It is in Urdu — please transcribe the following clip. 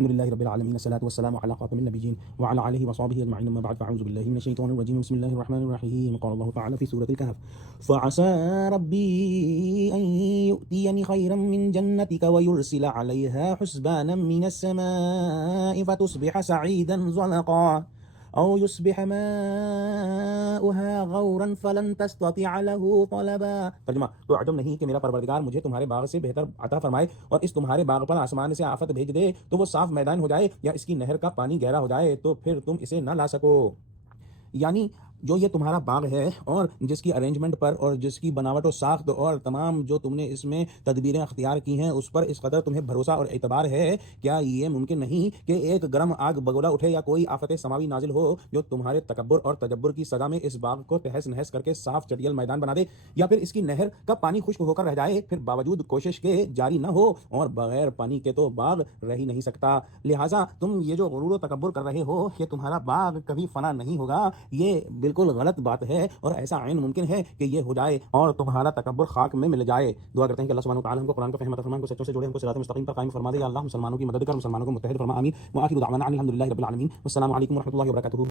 الحمدللہ رب العالمین الصلاۃ والسلام علی خاتم النبیین وعلی آلہ وصحبہ اجمعین اما بعد فاعوذ باللہ من الشیطان الرجیم بسم اللہ الرحمن الرحیم قال اللہ تعالی فی سورۃ الکہف فعسى ربی ان یؤتینی خیرا من جنتک ویرسل علیہا حسبانا من السماء فتصبح سعیدا زلقا او یصبح ماؤها غورا فلن تستطیع له طلبا۔ ترجمہ: تو عجب نہیں کہ میرا پروردگار مجھے تمہارے باغ سے بہتر عطا فرمائے اور اس تمہارے باغ پر آسمان سے آفت بھیج دے تو وہ صاف میدان ہو جائے یا اس کی نہر کا پانی گہرا ہو جائے تو پھر تم اسے نہ لا سکو۔ یعنی جو یہ تمہارا باغ ہے اور جس کی ارینجمنٹ پر اور جس کی بناوٹ و ساخت اور تمام جو تم نے اس میں تدبیریں اختیار کی ہیں اس پر اس قدر تمہیں بھروسہ اور اعتبار ہے، کیا یہ ممکن نہیں کہ ایک گرم آگ بگولا اٹھے یا کوئی آفت سماوی نازل ہو جو تمہارے تکبر اور تجبر کی سزا میں اس باغ کو تہس نہس کر کے صاف چٹیل میدان بنا دے، یا پھر اس کی نہر کا پانی خشک ہو کر رہ جائے، پھر باوجود کوشش کے جاری نہ ہو، اور بغیر پانی کے تو باغ رہ ہی نہیں سکتا۔ لہٰذا تم یہ جو غرور و تکبر کر رہے ہو کہ تمہارا باغ کبھی فنا نہیں ہوگا، یہ بالکل غلط بات ہے اور ایسا عین ممکن ہے کہ یہ ہو جائے اور تمہارا تکبر خاک میں مل جائے۔ دعا کرتے ہیں کہ اللہ سبحانہ و تعالی ہم کو قرآن کا فہم عطا فرمائے، ہم کو سچوں سے جوڑے، ہم کو صراط مستقیم پر قائم فرما دے۔ یا اللہ مسلمانوں کی مدد کر، مسلمانوں کو متحد فرما، آمین۔ وآخر دعوانا ان الحمد للہ رب العالمین، والسلام علیکم ورحمۃ اللہ وبرکاتہ۔